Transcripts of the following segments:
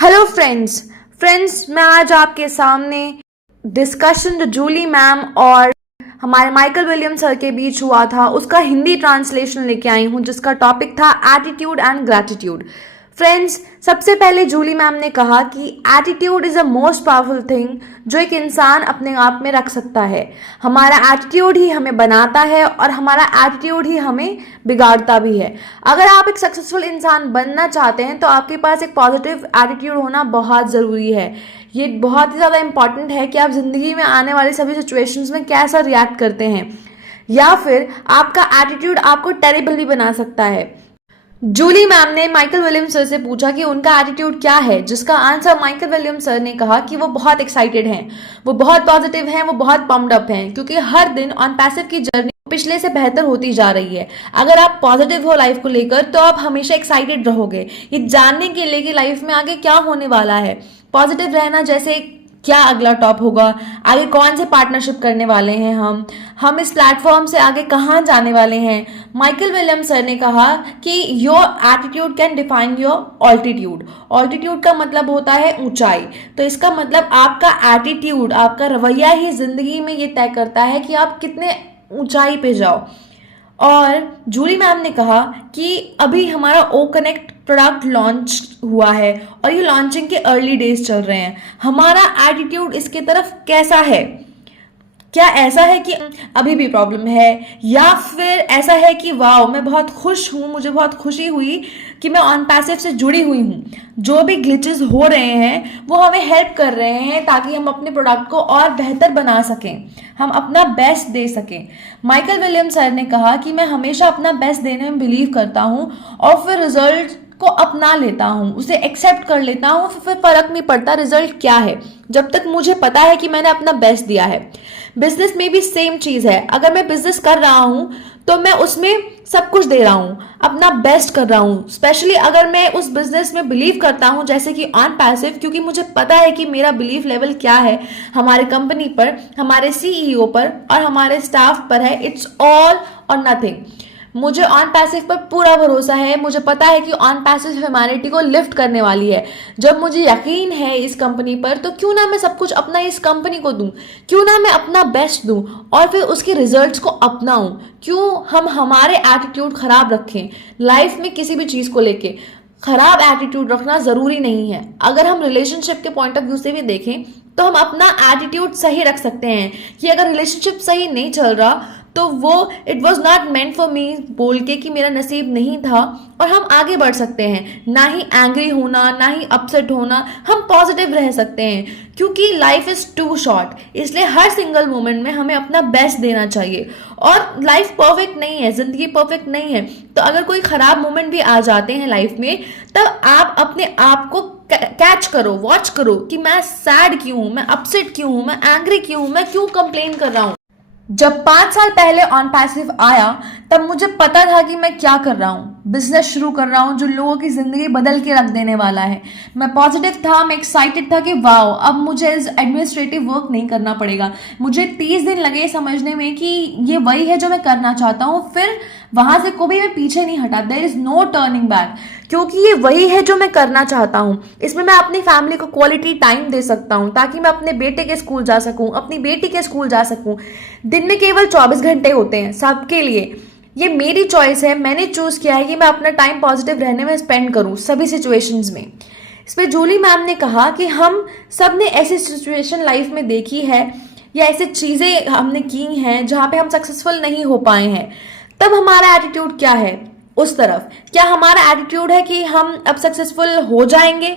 Hello friends मैं आज आपके सामने डिस्कशन जो जूली मैम और हमारे माइकल विलियम्स सर के बीच हुआ था उसका हिंदी ट्रांसलेशन लेके आई हूँ, जिसका टॉपिक था एटीट्यूड एंड ग्रैटिट्यूड। फ्रेंड्स, सबसे पहले जूली मैम ने कहा कि attitude is a most powerful thing जो एक इंसान अपने आप में रख सकता है। हमारा एटीट्यूड ही हमें बनाता है और हमारा एटीट्यूड ही हमें बिगाड़ता भी है। अगर आप एक सक्सेसफुल इंसान बनना चाहते हैं तो आपके पास एक पॉजिटिव एटीट्यूड होना बहुत ज़रूरी है। ये बहुत ही ज़्यादा इंपॉर्टेंट है कि आप ज़िंदगी में आने वाली सभी सिचुएशंस में कैसा रिएक्ट करते हैं, या फिर आपका एटीट्यूड आपको टेरिबल भी बना सकता है। जूली मैम ने माइकल विलियम्स सर से पूछा कि उनका एटीट्यूड क्या है, जिसका आंसर माइकल विलियम्स सर ने कहा कि वो बहुत एक्साइटेड हैं, वो बहुत पॉजिटिव हैं, वो बहुत पम्प्ड अप हैं, क्योंकि हर दिन ऑन पैसिव की जर्नी पिछले से बेहतर होती जा रही है। अगर आप पॉजिटिव हो लाइफ को लेकर तो आप हमेशा एक्साइटेड रहोगे, ये जानने के लिए कि लाइफ में आगे क्या होने वाला है। पॉजिटिव रहना जैसे क्या अगला टॉप होगा, आगे कौन से पार्टनरशिप करने वाले हैं, हम इस प्लेटफॉर्म से आगे कहाँ जाने वाले हैं। माइकल विलियम्स सर ने कहा कि your attitude can define your altitude. Altitude का मतलब होता है ऊंचाई, तो इसका मतलब आपका एटीट्यूड, आपका रवैया ही जिंदगी में ये तय करता है कि आप कितने ऊंचाई पे जाओ। और जूली मैम ने कहा कि अभी हमारा ओ कनेक्ट प्रोडक्ट लॉन्च हुआ है और ये लॉन्चिंग के अर्ली डेज चल रहे हैं। हमारा एटीट्यूड इसके तरफ कैसा है? क्या ऐसा है कि अभी भी प्रॉब्लम है, या फिर ऐसा है कि वाओ मैं बहुत खुश हूँ, मुझे बहुत खुशी हुई कि मैं ऑन पैसिव से जुड़ी हुई हूँ, जो भी ग्लिचेस हो रहे हैं वो हमें हेल्प कर रहे हैं ताकि हम अपने प्रोडक्ट को और बेहतर बना सकें, हम अपना बेस्ट दे सकें। माइकल विलियम्स सर ने कहा कि मैं हमेशा अपना बेस्ट देने में बिलीव करता हूँ और फिर रिजल्ट को अपना लेता हूँ, उसे एक्सेप्ट कर लेता हूँ, फिर फर्क नहीं पड़ता रिजल्ट क्या है, जब तक मुझे पता है कि मैंने अपना बेस्ट दिया है। बिजनेस में भी सेम चीज है। अगर मैं बिजनेस कर रहा हूं तो मैं उसमें सब कुछ दे रहा हूं, अपना बेस्ट कर रहा हूं। स्पेशली अगर मैं उस बिजनेस में बिलीव करता हूं, जैसे कि ऑन पैसिव, क्योंकि मुझे पता है कि मेरा बिलीफ लेवल क्या है हमारे कंपनी पर, हमारे सीईओ पर और हमारे स्टाफ पर है। इट्स ऑल और नथिंग। मुझे ऑन पैसिव पर पूरा भरोसा है। मुझे पता है कि ऑन पैसिव ह्यूमैनिटी को लिफ्ट करने वाली है। जब मुझे यकीन है इस कंपनी पर, तो क्यों ना मैं सब कुछ अपना इस कंपनी को दूं, क्यों ना मैं अपना बेस्ट दूं और फिर उसके रिजल्ट्स को अपनाऊं। क्यों हम हमारे एटीट्यूड खराब रखें? लाइफ में किसी भी चीज को लेके खराब एटीट्यूड रखना जरूरी नहीं है। अगर हम रिलेशनशिप के पॉइंट ऑफ व्यू से भी देखें तो हम अपना एटीट्यूड सही रख सकते हैं कि अगर रिलेशनशिप सही नहीं चल रहा तो वो it was not meant for me बोल के कि मेरा नसीब नहीं था, और हम आगे बढ़ सकते हैं। ना ही एंग्री होना, ना ही अपसेट होना, हम पॉजिटिव रह सकते हैं, क्योंकि लाइफ इज टू शॉर्ट। इसलिए हर सिंगल मोमेंट में हमें अपना बेस्ट देना चाहिए। और लाइफ परफेक्ट नहीं है, जिंदगी परफेक्ट नहीं है, तो अगर कोई खराब मोमेंट भी आ जाते हैं लाइफ में, तब आप अपने आप को कैच करो, वॉच करो कि मैं सैड क्यों हूं, मैं अपसेट क्यों हूं, मैं एंग्री क्यों हूं, मैं क्यों कंप्लेन कर रहा हूं। जब 5 साल पहले ऑन पैसिव आया तब मुझे पता था कि मैं क्या कर रहा हूँ, बिजनेस शुरू कर रहा हूँ जो लोगों की जिंदगी बदल के रख देने वाला है। मैं पॉजिटिव था, मैं एक्साइटेड था कि वाओ अब मुझे एडमिनिस्ट्रेटिव वर्क नहीं करना पड़ेगा। मुझे 30 दिन लगे समझने में कि ये वही है जो मैं करना चाहता हूँ, फिर वहां से कभी मैं पीछे नहीं हटा। There is no turning back, क्योंकि ये वही है जो मैं करना चाहता हूँ। इसमें मैं अपनी फैमिली को क्वालिटी टाइम दे सकता हूँ ताकि मैं अपने बेटे के स्कूल जा सकूँ, अपनी बेटी के स्कूल जा सकूँ। दिन में केवल 24 घंटे होते हैं सबके लिए। ये मेरी चॉइस है, मैंने चूज किया है कि मैं अपना टाइम पॉजिटिव रहने में स्पेंड करूँ सभी सिचुएशंस में। इस पर जूली मैम ने कहा कि हम सब ने ऐसी सिचुएशन लाइफ में देखी है या ऐसी चीजें हमने की हैं जहाँ पे हम सक्सेसफुल नहीं हो पाए हैं। तब हमारा एटीट्यूड क्या है उस तरफ? क्या हमारा एटीट्यूड है कि हम अब सक्सेसफुल हो जाएंगे?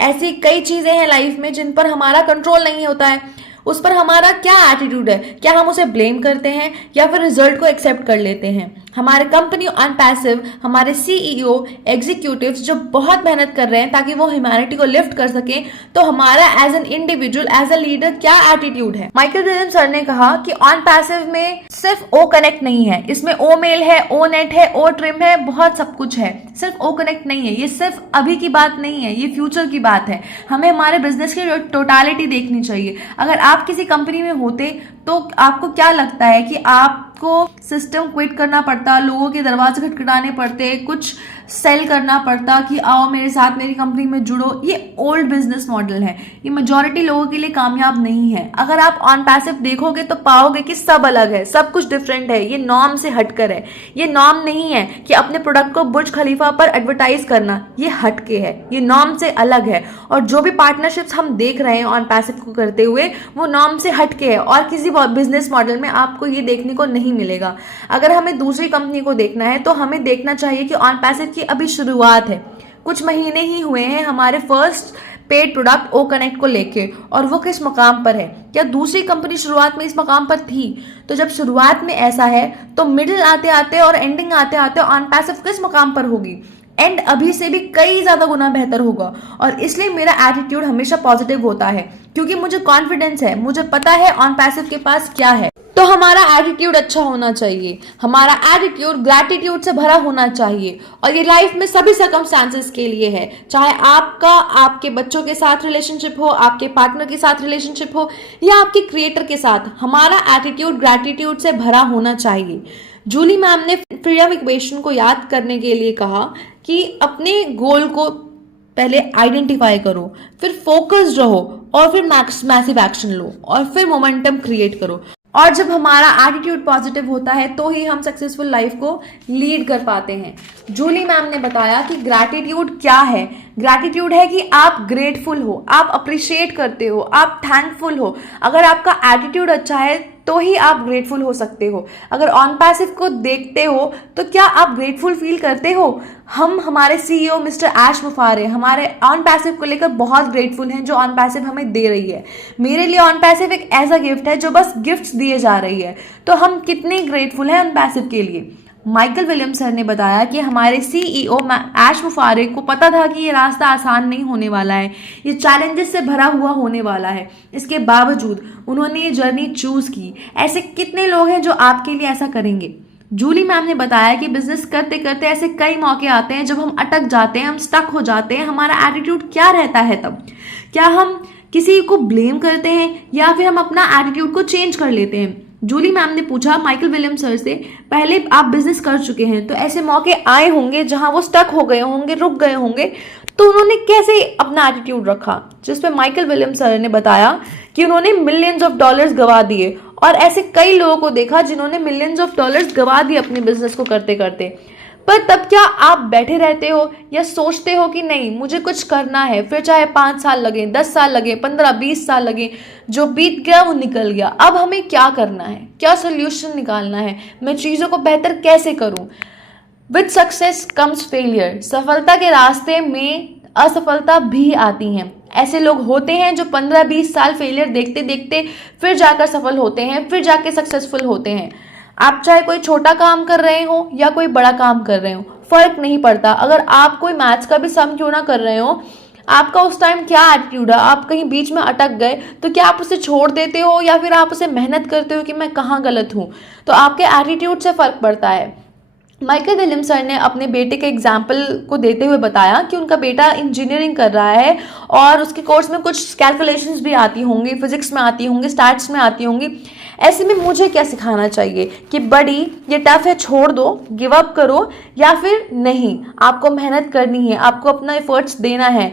ऐसी कई चीजें हैं लाइफ में जिन पर हमारा कंट्रोल नहीं होता है, उस पर हमारा क्या एटीट्यूड है? क्या हम उसे ब्लेम करते हैं या फिर रिजल्ट को एक्सेप्ट कर लेते हैं? हमारे कंपनी ऑन पैसिव, हमारे सीईओ, एग्जीक्यूटिव्स जो बहुत मेहनत कर रहे हैं ताकि वो ह्यूमैनिटी को लिफ्ट कर सके, तो हमारा as an individual, as a leader क्या एटीट्यूड है? माइकल विलियम्स सर ने कहा कि ऑन पैसिव में सिर्फ ओ कनेक्ट नहीं है, इसमें ओ मेल है, ओ नेट है, ओ ट्रिम है, बहुत सब कुछ है। सिर्फ ओ कनेक्ट नहीं है, ये सिर्फ अभी की बात नहीं है, ये फ्यूचर की बात है। हमें हमारे बिजनेस की टोटालिटी देखनी चाहिए। अगर आप किसी कंपनी में होते तो आपको क्या लगता है कि आपको सिस्टम क्विट करना पड़ता, लोगों के दरवाजे खटखटाने पड़ते, कुछ सेल करना पड़ता कि आओ मेरे साथ मेरी कंपनी में जुड़ो, ये ओल्ड बिजनेस मॉडल है। ये मेजॉरिटी लोगों के लिए कामयाब नहीं है। अगर आप ऑन पैसिव देखोगे तो पाओगे कि सब अलग है, सब कुछ डिफरेंट है, ये नॉर्म से हटकर है। ये नॉर्म नहीं है कि अपने प्रोडक्ट को बुर्ज खलीफा पर एडवर्टाइज करना, ये हटके है, ये नॉर्म से अलग है। और जो भी पार्टनरशिप्स हम देख रहे हैं ऑन पैसिव को करते हुए, वो नॉर्म से हटके है और किसी बिजनेस मॉडल में आपको ये देखने को नहीं मिलेगा। अगर हमें दूसरी कंपनी को देखना है तो हमें देखना चाहिए कि ऑन पैसिव की अभी शुरुआत है, कुछ महीने ही हुए हैं हमारे first paid product O Connect को लेके, और वो किस मकाम पर है। क्या दूसरी कंपनी शुरुआत में इस मकाम पर थी? तो जब शुरुआत में ऐसा है तो मिडिल आते आते और एंडिंग आते आते ऑन पैसिव किस मकाम पर होगी? एंड अभी से भी कई ज्यादा गुना बेहतर होगा। और इसलिए मेरा एटीट्यूड हमेशा पॉजिटिव होता है, क्योंकि मुझे कॉन्फिडेंस है, मुझे पता है ऑन पैसिव के पास क्या है। तो हमारा एटीट्यूड अच्छा होना चाहिए, हमारा एटीट्यूड ग्रैटिट्यूड से भरा होना चाहिए। और ये लाइफ में सभी सर्कमस्टांसेस के लिए है, चाहे आपका आपके बच्चों के साथ रिलेशनशिप हो, आपके पार्टनर के साथ रिलेशनशिप हो, या आपके क्रिएटर के साथ। हमारा एटीट्यूड ग्रैटिट्यूड से भरा होना चाहिए। जूली मैम ने फ्रीडम इक्वेशन को याद करने के लिए कहा कि अपने गोल को पहले आइडेंटिफाई करो, फिर फोकस्ड रहो, और फिर मैसिव एक्शन लो, और फिर मोमेंटम क्रिएट करो। और जब हमारा एटीट्यूड पॉजिटिव होता है तो ही हम सक्सेसफुल लाइफ को लीड कर पाते हैं। जूली मैम ने बताया कि ग्रैटिट्यूड क्या है। ग्रैटिट्यूड है कि आप ग्रेटफुल हो, आप अप्रिशिएट करते हो, आप थैंकफुल हो। अगर आपका एटीट्यूड अच्छा है तो ही आप ग्रेटफुल हो सकते हो। अगर ऑन पैसिव को देखते हो तो क्या आप ग्रेटफुल फील करते हो? हम हमारे सीईओ मिस्टर ऐश मुफारे हमारे ऑन पैसिव को लेकर बहुत ग्रेटफुल हैं, जो ऑन पैसिव हमें दे रही है। मेरे लिए ऑन पैसिव एक ऐसा गिफ्ट है जो बस गिफ्ट्स दिए जा रही है। तो हम कितने ग्रेटफुल हैं ऑन पैसिव के लिए। माइकल विलियम्स सर ने बताया कि हमारे सीईओ ऐश मुफारे को पता था कि ये रास्ता आसान नहीं होने वाला है, ये चैलेंजेस से भरा हुआ होने वाला है। इसके बावजूद उन्होंने ये जर्नी चूज की। ऐसे कितने लोग हैं जो आपके लिए ऐसा करेंगे? जूली मैम ने बताया कि बिजनेस करते करते ऐसे कई मौके आते हैं जब हम अटक जाते हैं, हम स्टक हो जाते हैं। हमारा एटीट्यूड क्या रहता है तब? क्या हम किसी को ब्लेम करते हैं या फिर हम अपना एटीट्यूड को चेंज कर लेते हैं? जूली मैम ने पूछा माइकल विलियम्स सर से, पहले आप बिजनेस कर चुके हैं तो ऐसे मौके आए होंगे जहां वो स्टक हो गए होंगे, रुक गए होंगे, तो उन्होंने कैसे अपना एटीट्यूड रखा? जिस पे माइकल विलियम्स सर ने बताया कि उन्होंने मिलियंस ऑफ डॉलर्स गवा दिए, और ऐसे कई लोगों को देखा जिन्होंने मिलियंस ऑफ डॉलर्स गवा दिए अपने बिजनेस को करते करते। पर तब क्या आप बैठे रहते हो या सोचते हो कि नहीं मुझे कुछ करना है, फिर चाहे 5 साल लगे, 10 साल लगे, 15-20 साल लगे, जो बीत गया वो निकल गया, अब हमें क्या करना है, क्या सोल्यूशन निकालना है, मैं चीज़ों को बेहतर कैसे करूं? With success comes failure. सफलता के रास्ते में असफलता भी आती हैं। ऐसे लोग होते हैं जो 15-20 साल फेलियर देखते देखते फिर जाकर सफल होते हैं, फिर जाके सक्सेसफुल होते हैं। आप चाहे कोई छोटा काम कर रहे हो या कोई बड़ा काम कर रहे हो, फर्क नहीं पड़ता। अगर आप कोई मैथ्स का भी सम क्यों ना कर रहे हो, आपका उस टाइम क्या एटीट्यूड है? आप कहीं बीच में अटक गए तो क्या आप उसे छोड़ देते हो या फिर आप उसे मेहनत करते हो कि मैं कहाँ गलत हूँ? तो आपके एटीट्यूड से फर्क पड़ता है। माइकल विलियम्स सर ने अपने बेटे के एग्जाम्पल को देते हुए बताया कि उनका बेटा इंजीनियरिंग कर रहा है और उसके कोर्स में कुछ कैलकुलेशंस भी आती होंगी, फिजिक्स में आती होंगी, स्टैट्स में आती होंगी। ऐसे में मुझे क्या सिखाना चाहिए कि बड़ी ये टफ है, छोड़ दो, गिव अप करो, या फिर नहीं आपको मेहनत करनी है, आपको अपना एफर्ट्स देना है।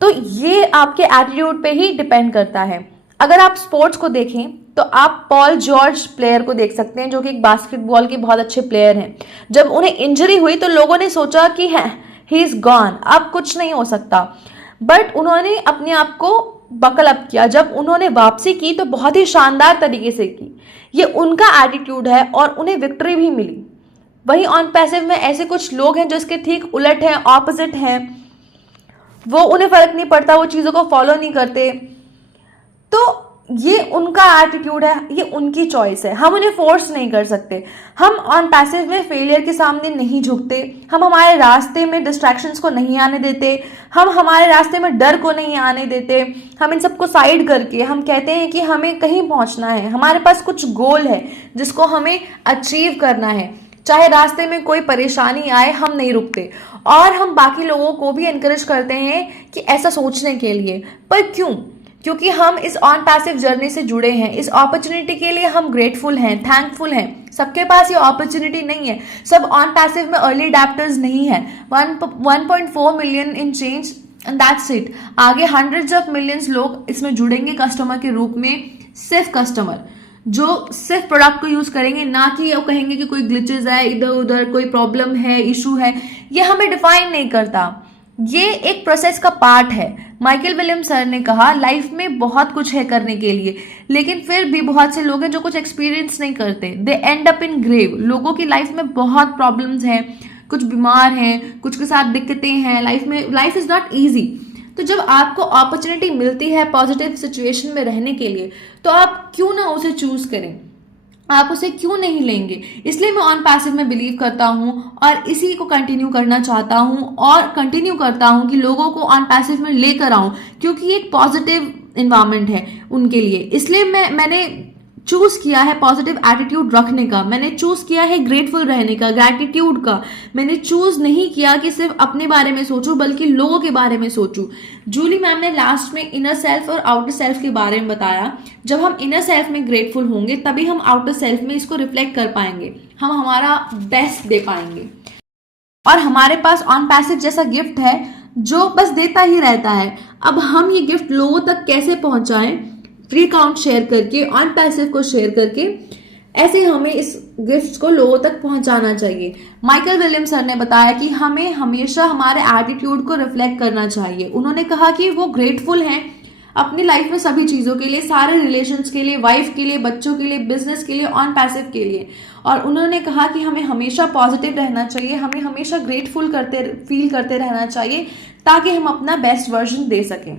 तो ये आपके एटीट्यूड पे ही डिपेंड करता है। अगर आप स्पोर्ट्स को देखें तो आप पॉल जॉर्ज प्लेयर को देख सकते हैं, जो कि एक बास्केटबॉल के बहुत अच्छे प्लेयर हैं। जब उन्हें इंजरी हुई तो लोगों ने सोचा कि ही इज गॉन, अब कुछ नहीं हो सकता, बट उन्होंने अपने आप को बकल अप किया। जब उन्होंने वापसी की तो बहुत ही शानदार तरीके से की। ये उनका एटीट्यूड है और उन्हें विक्ट्री भी मिली। वहीं ऑन पैसिव में ऐसे कुछ लोग हैं जो इसके ठीक उलट हैं, ऑपोजिट हैं। वो उन्हें फर्क नहीं पड़ता, वो चीज़ों को फॉलो नहीं करते। तो ये उनका एटीट्यूड है, ये उनकी चॉइस है, हम उन्हें फोर्स नहीं कर सकते। हम ऑन पैसिव में फेलियर के सामने नहीं झुकते, हम हमारे रास्ते में डिस्ट्रैक्शंस को नहीं आने देते, हम हमारे रास्ते में डर को नहीं आने देते। हम इन सबको साइड करके हम कहते हैं कि हमें कहीं पहुंचना है, हमारे पास कुछ गोल है जिसको हमें अचीव करना है। चाहे रास्ते में कोई परेशानी आए, हम नहीं रुकते, और हम बाकी लोगों को भी एनकरेज करते हैं कि ऐसा सोचने के लिए। पर क्यों? क्योंकि हम इस ऑन पैसिव जर्नी से जुड़े हैं। इस अपॉर्चुनिटी के लिए हम ग्रेटफुल हैं, थैंकफुल हैं। सबके पास ये अपॉर्चुनिटी नहीं है, सब ऑन पैसिव में अर्ली अडैप्टर्स नहीं है। 1.4 million in change and that's it. आगे हंड्रेड्स ऑफ मिलियंस लोग इसमें जुड़ेंगे कस्टमर के रूप में, सिर्फ कस्टमर जो सिर्फ प्रोडक्ट को यूज करेंगे, ना कि वो कहेंगे कि कोई ग्लिचेस है, इधर उधर कोई प्रॉब्लम है, इशू है। ये हमें डिफाइन नहीं करता, ये एक प्रोसेस का पार्ट है। माइकल विलियम्स सर ने कहा लाइफ में बहुत कुछ है करने के लिए, लेकिन फिर भी बहुत से लोग हैं जो कुछ एक्सपीरियंस नहीं करते। दे एंड अप इन ग्रेव। लोगों की लाइफ में बहुत प्रॉब्लम्स हैं, कुछ बीमार हैं, कुछ के साथ दिक्कतें हैं लाइफ में। Life is not easy. तो जब आपको अपॉर्चुनिटी मिलती है पॉजिटिव सिचुएशन में रहने के लिए, तो आप क्यों ना उसे चूज करें, आप उसे क्यों नहीं लेंगे। इसलिए मैं ऑन पैसिव में बिलीव करता हूं और इसी को कंटिन्यू करना चाहता हूं और कंटिन्यू करता हूं कि लोगों को ऑन पैसिव में लेकर आऊं, क्योंकि ये एक पॉजिटिव इन्वायरमेंट है उनके लिए। इसलिए मैंने चूज किया है पॉजिटिव एटीट्यूड रखने का, मैंने चूज किया है ग्रेटफुल रहने का, ग्रैटिट्यूड का। मैंने चूज नहीं किया कि सिर्फ अपने बारे में सोचूं, बल्कि लोगों के बारे में सोचूं। जूली मैम ने लास्ट में इनर सेल्फ और आउटर सेल्फ के बारे में बताया। जब हम इनर सेल्फ में ग्रेटफुल होंगे तभी हम आउटर सेल्फ में इसको रिफ्लेक्ट कर पाएंगे, हम हमारा बेस्ट दे पाएंगे। और हमारे पास ऑन पैसिव जैसा गिफ्ट है जो बस देता ही रहता है। अब हम ये गिफ्ट लोगों तक कैसे पहुंचाएं, फ्री अकाउंट शेयर करके, ऑन पैसिव को शेयर करके, ऐसे हमें इस गिफ्ट को लोगों तक पहुंचाना चाहिए। माइकल विलियम्स सर ने बताया कि हमें हमेशा हमारे एटीट्यूड को रिफ्लेक्ट करना चाहिए। उन्होंने कहा कि वो ग्रेटफुल हैं अपनी लाइफ में सभी चीज़ों के लिए, सारे रिलेशंस के लिए, वाइफ के लिए, बच्चों के लिए, बिजनेस के लिए, ऑन पैसिव के लिए। और उन्होंने कहा कि हमें हमेशा पॉजिटिव रहना चाहिए, हमें हमेशा ग्रेटफुल फील करते रहना चाहिए, ताकि हम अपना बेस्ट वर्जन दे सकें।